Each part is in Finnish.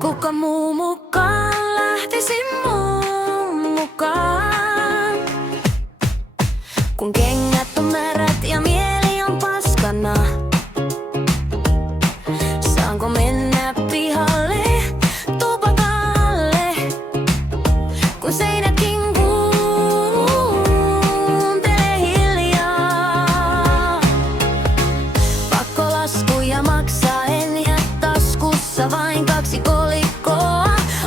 Kuka muu mukaan lähtisi mun mukaan? Kun kengät on märät ja mieli on paskana, saanko mennä pihalle tupakalle? Kun seinätkin kuuntelee hiljaa, pakkolaskuja maksaen ja taskussa vain 2 kolikkoa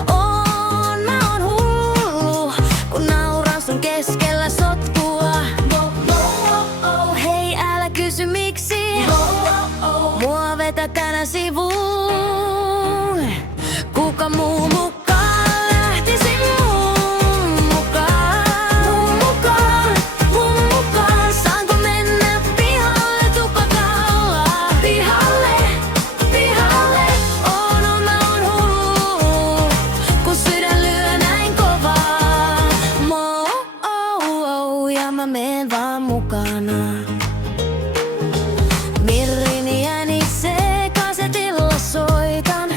on. Mä oon hullu, kun nauran sun keskellä sotkua. Hei, älä kysy miksi mua vetätään sivuun. Kuka muu mukaan lähtisi mun mukaan? Mun mukaan. Saanko mennä pihalle tupakalla? Pihalle. Mä oon hullu, kun sydän lyö näin kovaa. Ja mä meen vaan mukana. Mirrini jänisee kasetilla soitan,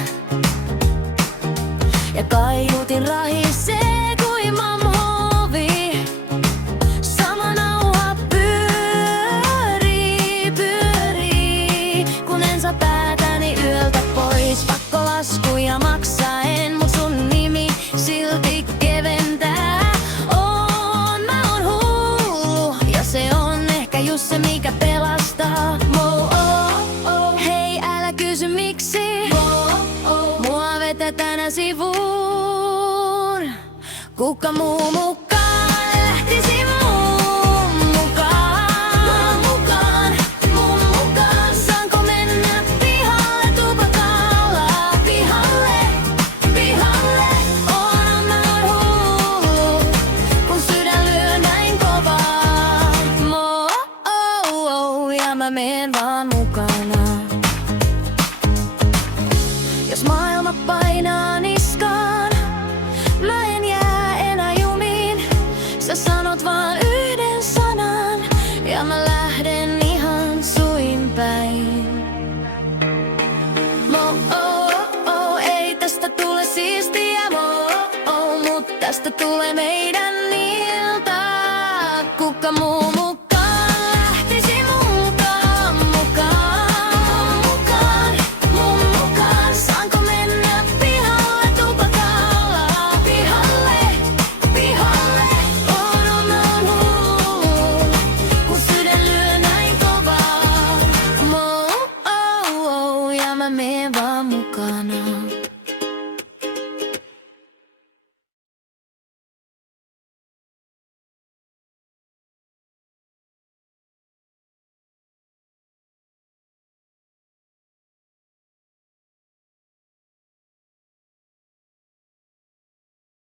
ja kaiutin rahisee kuin mamhovi. Sama nauha pyörii, kun en saa päätäni yöltä pois. Pakkolaskuja maksaen, mut sun nimi silti keventää. Mä oon hullu, ja se on ehkä just se mikä pelastaa. Hei, älä kysy miksi mua vetetään sivuun. Kuka muu mukaan lähtisi mun mukaan? Mun mukaan. Saanko mennä pihalle tupakalla? Pihalle. Mä oon hullu, kun sydän lyö näin kovaa. Ja mä meen vaan mukana. Jos maailma painaa niskaan, mä en jää enää jumiin. Sä sanot vaan yhden sanan, ja mä lähden ihan suin päin. Ei tästä tule siistiä, mut tästä tulee meidän ilta. Kuka muu